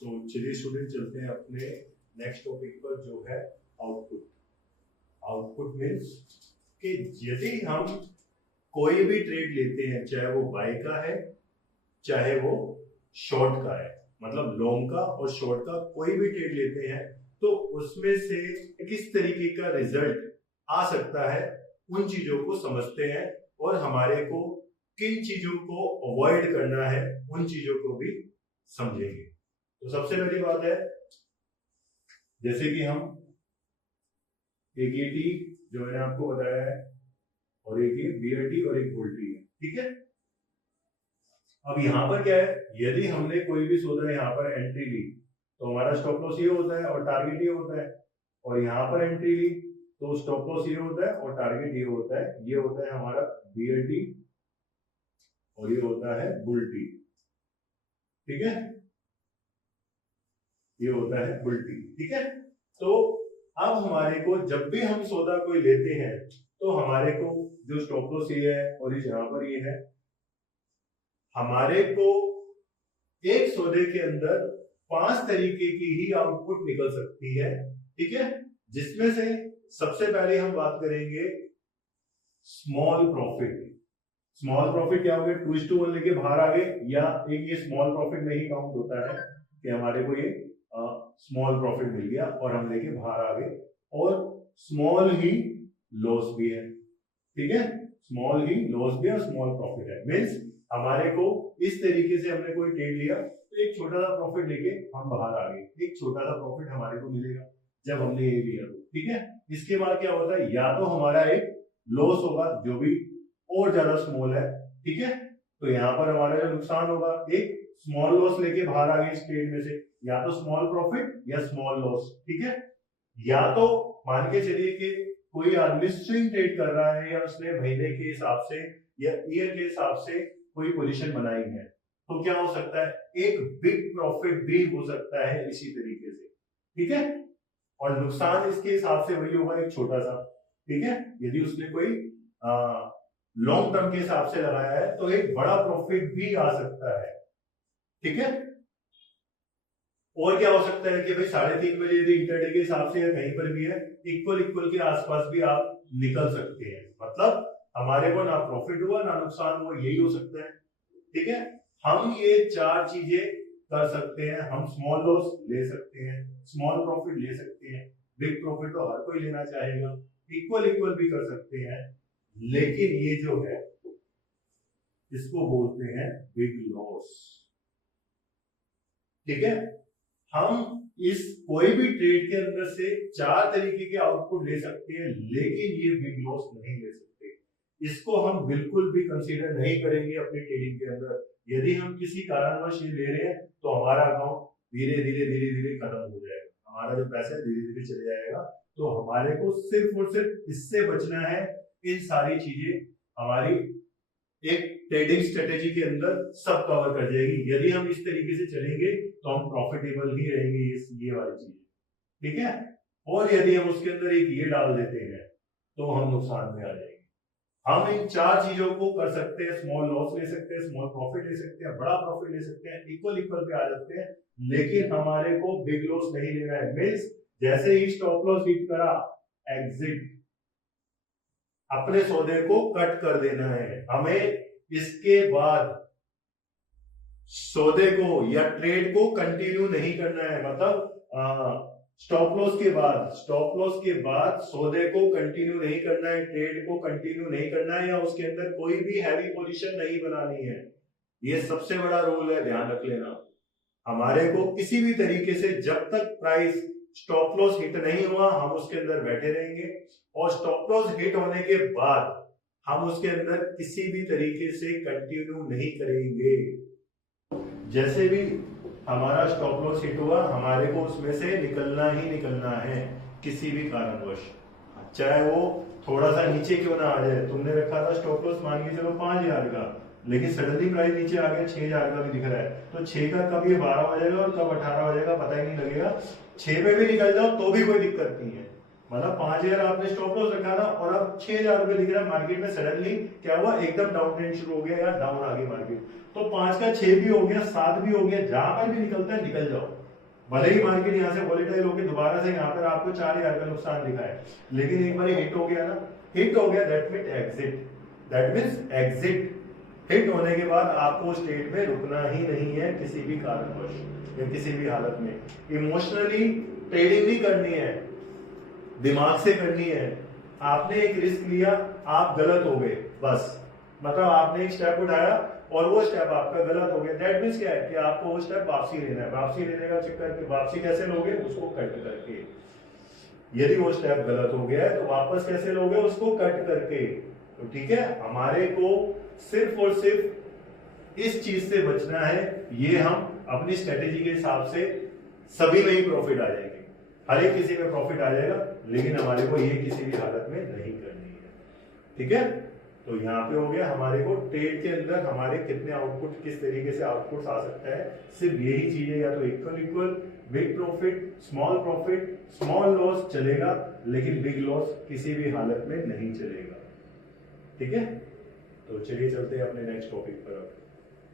तो चलिए स्टूडेंट चलते हैं अपने नेक्स्ट टॉपिक पर जो है आउटपुट। आउटपुट मीन्स कि यदि हम कोई भी ट्रेड लेते हैं, चाहे वो बाय का है चाहे वो शॉर्ट का है, मतलब लॉन्ग का और शॉर्ट का कोई भी ट्रेड लेते हैं, तो उसमें से किस तरीके का रिजल्ट आ सकता है उन चीजों को समझते हैं और हमारे को किन चीजों को अवॉइड करना है उन चीजों को भी समझेंगे। तो सबसे पहली बात है, जैसे कि हम एक ये टी जो मैंने आपको बताया है और एक ये बियर टी और एक बुल टी है, ठीक है। अब यहां पर क्या है, यदि हमने कोई भी सौदा यहां पर एंट्री ली तो हमारा स्टॉप लॉस ये होता है और टारगेट ये होता है, और यहां पर एंट्री ली तो स्टॉप लॉस ये होता है और टारगेट ये होता है। ये होता है हमारा बियर टी और ये होता है बुल टी, ठीक है। ये होता है बुल टी, ठीक है। तो अब हमारे को जब भी हम सौदा कोई लेते हैं तो हमारे को जो स्टॉप लॉस ये है और ये जहां पर ये है, हमारे को एक सौदे के अंदर 5 तरीके की ही आउटपुट निकल सकती है, ठीक है। जिसमें से सबसे पहले हम बात करेंगे स्मॉल प्रॉफिट। स्मॉल प्रॉफिट क्या हो गया, 2:1 लेके बाहर आ गए, या एक ये स्मॉल प्रॉफिट में ही काउंट होता है कि हमारे को ये स्मॉल प्रॉफिट मिल गया और हम लेके बाहर आ गए, और स्मॉल ही लॉस भी है, ठीक है। स्मॉल ही लॉस भी और स्मॉल प्रॉफिट है, मीन्स हमारे को इस तरीके से हमने कोई ट्रेड लिया तो एक छोटा सा प्रॉफिट लेके हम बाहर आ गए, एक छोटा सा प्रॉफिट हमारे को मिलेगा जब हमने ये लिया, ठीक है। इसके बाद क्या होता है, या तो हमारा एक लॉस होगा जो भी और ज्यादा स्मॉल है, ठीक है। तो यहाँ पर हमारा जो नुकसान होगा, एक स्मॉल लॉस लेके बाहर आ गए इस ट्रेड में से, या तो स्मॉल प्रॉफिट या स्मॉल लॉस, ठीक है। या तो मान के चलिए कि कोई आदमी स्विंग ट्रेड कर रहा है या उसने महीने के हिसाब से या ईयर के हिसाब से कोई पोजीशन बनाई है, तो क्या हो सकता है, एक बिग प्रॉफिट भी हो सकता है इसी तरीके से, ठीक है। और नुकसान इसके हिसाब से वही होगा, एक छोटा सा, ठीक है। यदि उसने कोई लॉन्ग टर्म के हिसाब से लगाया है तो एक बड़ा प्रॉफिट भी आ सकता है, ठीक है। और क्या हो सकता है कि भाई 3:30 बजे यदि इंटरडे के हिसाब से या कहीं पर भी है, इक्वल इक्वल के आसपास भी आप निकल सकते हैं, मतलब हमारे को ना प्रॉफिट हुआ ना नुकसान हुआ, यही हो सकता है, ठीक है। हम ये 4 चीजें कर सकते हैं, हम स्मॉल लॉस ले सकते हैं, स्मॉल प्रॉफिट ले सकते हैं, बिग प्रॉफिट तो हर कोई लेना चाहेगा, इक्वल इक्वल भी कर सकते हैं, लेकिन ये जो है इसको बोलते हैं बिग लॉस, ठीक है। हम इस कोई भी ट्रेड के अंदर से 4 तरीके के आउटपुट ले सकते हैं, लेकिन ये बिग लॉस नहीं ले सकते। इसको हम बिल्कुल भी कंसीडर नहीं करेंगे अपनी ट्रेडिंग के अंदर। यदि हम किसी कारणवश ये ले रहे हैं तो हमारा अकाउंट धीरे धीरे खत्म हो जाएगा, हमारा जो पैसा है धीरे धीरे चले जाएगा। तो हमारे को सिर्फ और सिर्फ इससे बचना है। इन सारी चीजें हमारी एक ट्रेडिंग स्ट्रेटेजी के अंदर सब कवर कर जाएगी। यदि हम इस तरीके से चलेंगे तो हम प्रॉफिटेबल ही रहेंगे, ये वाली चीज, ठीक है। और यदि हम उसके अंदर एक ये डाल देते हैं तो हम नुकसान में आ जाएंगे। हम इन 4 चीजों को कर सकते हैं, स्मॉल लॉस ले सकते हैं, स्मॉल प्रॉफिट ले सकते हैं, बड़ा प्रॉफिट ले सकते हैं, इक्वल इक्वल पे आ जाते हैं, लेकिन हमारे को बिग लॉस नहीं लेना है। मींस जैसे ही स्टॉप लॉस हिट करा, एग्जिट, अपने सौदे को कट कर देना है। हमें इसके बाद सौदे को या ट्रेड को कंटिन्यू नहीं करना है, मतलब स्टॉप लॉस के बाद सौदे को कंटिन्यू नहीं करना है, ट्रेड को कंटिन्यू नहीं करना है, या उसके अंदर कोई भी हैवी पोजीशन नहीं बनानी है। ये सबसे बड़ा रूल है, ध्यान रख लेना। हमारे को किसी भी तरीके से जब तक प्राइस स्टॉप लॉस हिट नहीं हुआ हम उसके अंदर बैठे रहेंगे, और स्टॉप लॉस हिट होने के बाद हम उसके अंदर किसी भी तरीके से कंटिन्यू नहीं करेंगे। जैसे भी हमारा स्टॉप लॉस हिट हुआ, हमारे को उसमें से निकलना ही निकलना है किसी भी कारणवश, चाहे वो थोड़ा सा नीचे क्यों ना आ जाए। तुमने रखा था स्टॉप लॉस मान के चलो 5,000 का, लेकिन सडनली प्राइस नीचे आ गया 6,000 का भी दिख रहा है, तो 6 का कब ये 12 हो जाएगा और कब 18 हो जाएगा पता ही नहीं लगेगा। 6 पे भी निकल जाओ तो भी कोई दिक्कत नहीं है, मतलब 5,000 आपने स्टॉप लॉस रखा था और अब 6,000 रुपए दिख रहा है मार्केट में, सडनली क्या हुआ, एकदम डाउन ट्रेंड शुरू हो गया या डाउन आ गई मार्केट, तो 5 का 6 भी हो गया, 7 भी हो गया, जहां पर भी निकलता है निकल जाओ, भले ही मार्केट यहाँ से वॉलेटाइल होकर दोबारा से यहाँ पर आपको 4000 का नुकसान दिखाए, लेकिन एक बार हिट हो गया ना, हिट हो गया, that means exit, that means exit. Hit होने के बाद आपको स्टेट में रुकना ही नहीं है किसी भी कारणवश या किसी भी हालत में। इमोशनली ट्रेडिंग नहीं करनी है, दिमाग से करनी है। आपने एक रिस्क लिया, आप गलत हो गए, बस मतलब आपने एक स्टेप उठाया और वो स्टेप आपका गलत हो गया, दैट मीन्स क्या है कि आपको वो स्टेप वापसी लेना है। वापसी लेने का चक्कर, वापसी कैसे लोगे, उसको कट करके। यदि वो स्टेप गलत हो गया है तो वापस कैसे लोगे, उसको कट करके। तो ठीक है, हमारे को सिर्फ और सिर्फ इस चीज से बचना है। ये हम अपनी स्ट्रेटेजी के हिसाब से सभी में ही प्रॉफिट आ जाएंगे, हर एक किसी में प्रॉफिट आ जाएगा, लेकिन हमारे को ये किसी भी हालत में नहीं करनी है। ठीक है, तो यहाँ पे हो गया हमारे को ट्रेड के अंदर हमारे कितने आउटपुट, किस तरीके से आउटपुट आ सकता है। सिर्फ यही चीजें, या तो equal, big profit, small loss चलेगा, लेकिन बिग लॉस किसी भी हालत में नहीं चलेगा। ठीक है, तो चलिए चलते हैं अपने नेक्स्ट टॉपिक पर।